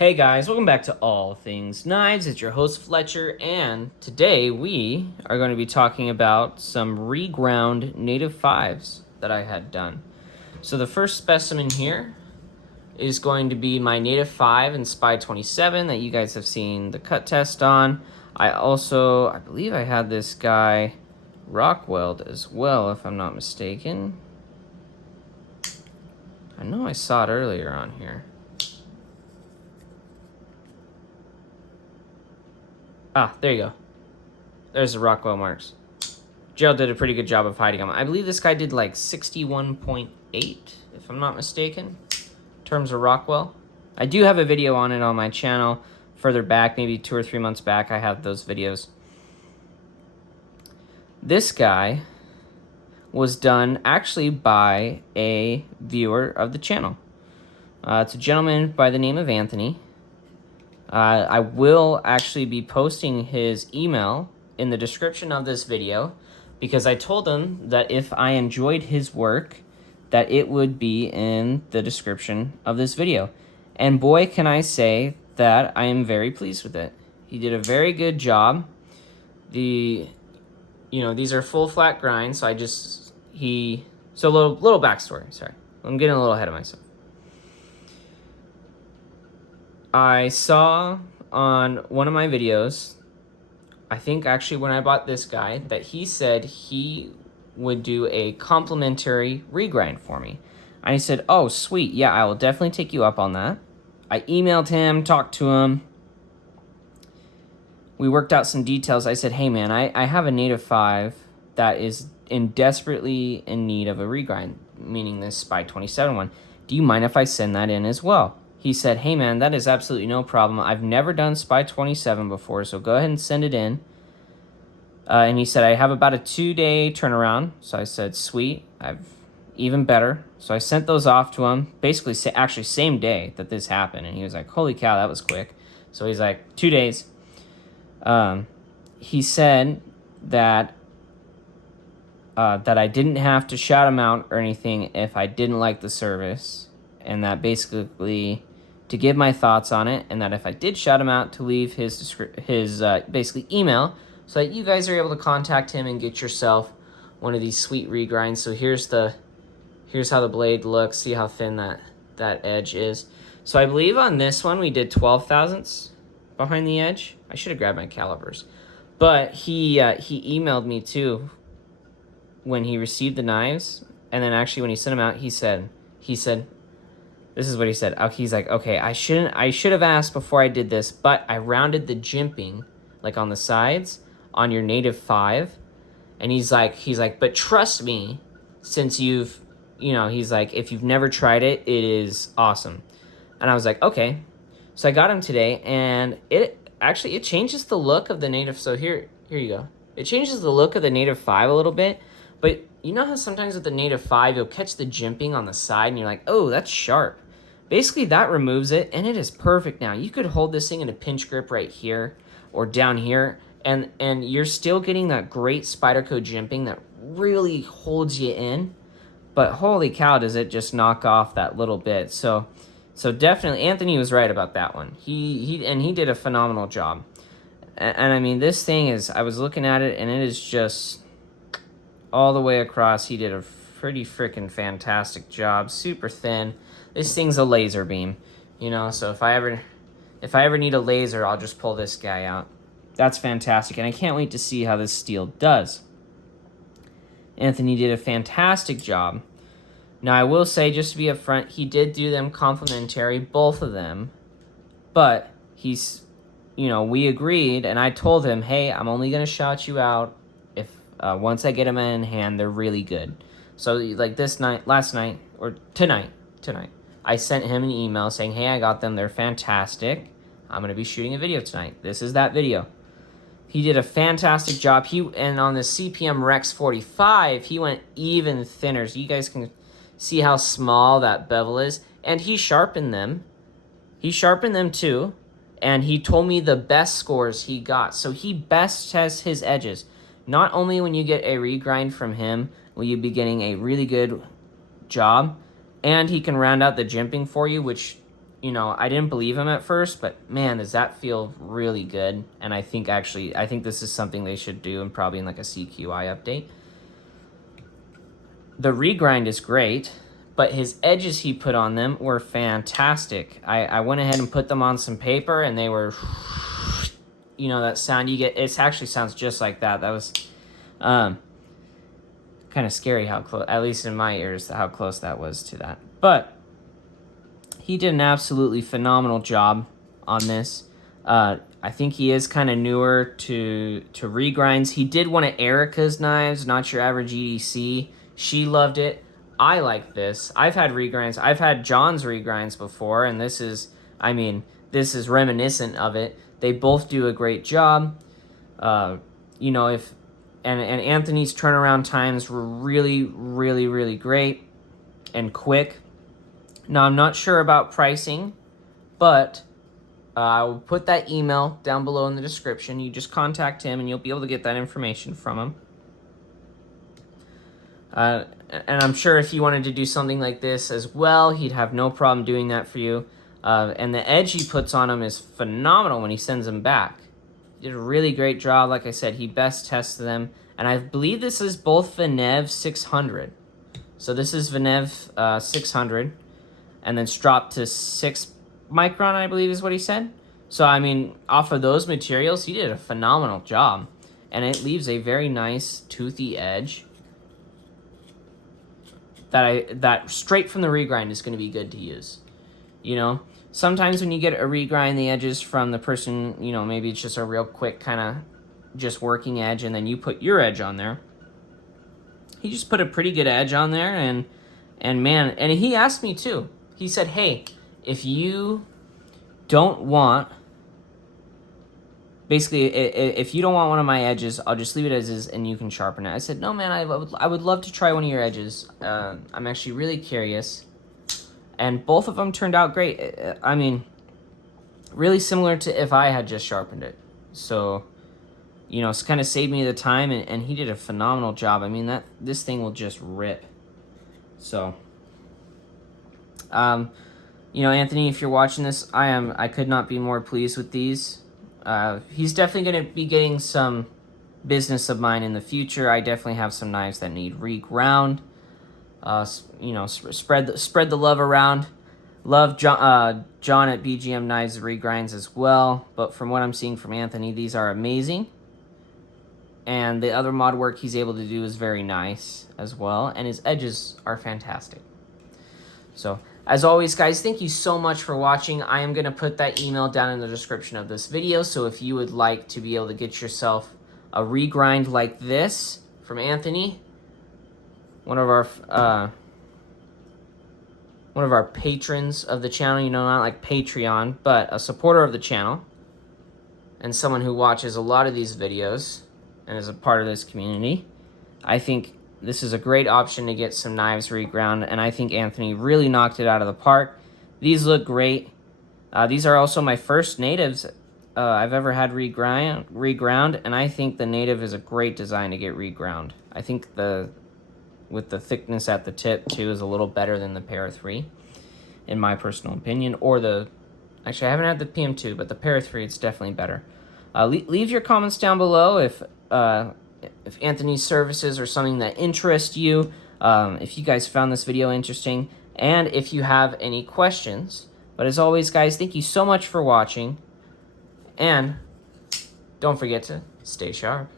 Hey guys, welcome back to All Things Knives. It's your host Fletcher, and today we are going to be talking about some reground native 5s that I had done. So the first specimen here is going to be my native 5 in SPY27 that you guys have seen the cut test on. I believe I had this guy rock weld as well, if I'm not mistaken. I know I saw it earlier on here. Ah, there you go. There's the Rockwell marks. Gerald did a pretty good job of hiding them. I believe this guy did like 61.8, if I'm not mistaken, in terms of Rockwell. I do have a video on it on my channel further back, maybe 2 or 3 months back. I have those videos. This guy was done actually by a viewer of the channel. It's a gentleman by the name of Anthony. I will actually be posting his email in the description of this video because I told him that if I enjoyed his work, that it would be in the description of this video. And boy, can I say that I am very pleased with it. He did a very good job. These are full flat grinds, so so a little backstory, sorry. I'm getting a little ahead of myself. I saw on one of my videos, I think actually when I bought this guy, that he said he would do a complimentary regrind for me. And I said, oh, sweet, yeah, I will definitely take you up on that. I emailed him, talked to him. We worked out some details. I said, hey, man, I have a native 5 that is desperately in need of a regrind, meaning this SPY27 one. Do you mind if I send that in as well? He said, hey, man, that is absolutely no problem. I've never done SPY27 before, so go ahead and send it in. And he said, I have about a 2-day turnaround. So I said, sweet, even better. So I sent those off to him, basically actually same day that this happened. And he was like, holy cow, that was quick. So he's like, 2 days. He said that I didn't have to shout him out or anything if I didn't like the service. And that basically to give my thoughts on it, and that if I did shout him out, to leave his basically email so that you guys are able to contact him and get yourself one of these sweet regrinds. So here's how the blade looks. See how thin that edge is. So I believe on this one we did 12 thousandths behind the edge. I should have grabbed my calipers, but he emailed me too when he received the knives, and then actually when he sent them out, he said. This is what he said. He's like, okay, I should have asked before I did this, but I rounded the jimping, like on the sides, on your native 5. And he's like, but trust me, since he's like, if you've never tried it, it is awesome. And I was like, okay. So I got him today, and it changes the look of the native. So here you go. It changes the look of the native 5 a little bit, but you know how sometimes with the native 5, you'll catch the jimping on the side, and you're like, oh, that's sharp. Basically, that removes it, and it is perfect now. You could hold this thing in a pinch grip right here or down here, and you're still getting that great Spyderco jimping that really holds you in. But holy cow, does it just knock off that little bit. So definitely, Anthony was right about that one. He did a phenomenal job. And I mean, this thing is, I was looking at it, and it is just all the way across. He did a pretty freaking fantastic job. Super thin. This thing's a laser beam, so if I ever need a laser, I'll just pull this guy out. That's fantastic, and I can't wait to see how this steel does. Anthony did a fantastic job. Now, I will say, just to be upfront, he did do them complimentary, both of them, but we agreed, and I told him, hey, I'm only going to shout you out if once I get them in hand, they're really good. So, like last night, or tonight, I sent him an email saying, hey, I got them. They're fantastic. I'm going to be shooting a video tonight. This is that video. He did a fantastic job. And on the CPM Rex45, he went even thinner. So you guys can see how small that bevel is. And he sharpened them. He sharpened them too. And he told me the best scores he got. So he best tests his edges. Not only when you get a regrind from him will you be getting a really good job, and he can round out the jimping for you, which you know, I didn't believe him at first, but man, does that feel really good. And I think this is something they should do, and probably in like a CQI update. The regrind is great, but his edges he put on them were fantastic. I went ahead and put them on some paper, and they were, you know, that sound you get, it actually sounds just like that. That was kind of scary how close, at least in my ears, how close that was to that. But he did an absolutely phenomenal job on this. I think he is kind of newer to regrinds. He did one of Erica's knives, Not Your Average EDC. She loved it. I like this. I've had regrinds. I've had John's regrinds before, and this is, I mean, this is reminiscent of it. They both do a great job. You know, and Anthony's turnaround times were really, really, really great and quick. Now, I'm not sure about pricing, but I will put that email down below in the description. You just contact him, and you'll be able to get that information from him. And I'm sure if you wanted to do something like this as well, he'd have no problem doing that for you. And the edge he puts on them is phenomenal when he sends them back. He did a really great job. Like I said, he best tested them. And I believe this is both Venev 600. So this is Venev 600. And then stropped to 6 micron, I believe is what he said. So, I mean, off of those materials, he did a phenomenal job. And it leaves a very nice toothy edge that straight from the regrind is going to be good to use. You know, sometimes when you get a regrind the edges from the person, you know, maybe it's just a real quick kind of just working edge, and then you put your edge on there. He just put a pretty good edge on there, and man, and he asked me too. He said, hey, if you don't want, basically, if you don't want one of my edges, I'll just leave it as is and you can sharpen it. I said, no, man, I would love to try one of your edges. I'm actually really curious. And both of them turned out great. I mean, really similar to if I had just sharpened it. So, you know, it's kind of saved me the time, and he did a phenomenal job. I mean, this thing will just rip. So, you know, Anthony, if you're watching this, I could not be more pleased with these. He's definitely going to be getting some business of mine in the future. I definitely have some knives that need reground. You know, spread the love around. Love John at BGM Knives regrinds as well. But from what I'm seeing from Anthony, these are amazing. And the other mod work he's able to do is very nice as well. And his edges are fantastic. So, as always, guys, thank you so much for watching. I am going to put that email down in the description of this video. So if you would like to be able to get yourself a regrind like this from Anthony, one of our patrons of the channel, you know, not like Patreon, but a supporter of the channel, and someone who watches a lot of these videos and is a part of this community, I think this is a great option to get some knives reground, and I think Anthony really knocked it out of the park. These look great. These are also my first natives I've ever had reground, and I think the native is a great design to get reground. I think with the thickness at the tip too is a little better than the Para 3, in my personal opinion. Or actually I haven't had the PM2, but the Para 3, it's definitely better. Leave your comments down below if Anthony's services are something that interests you, if you guys found this video interesting, and if you have any questions. But as always, guys, thank you so much for watching, and don't forget to stay sharp.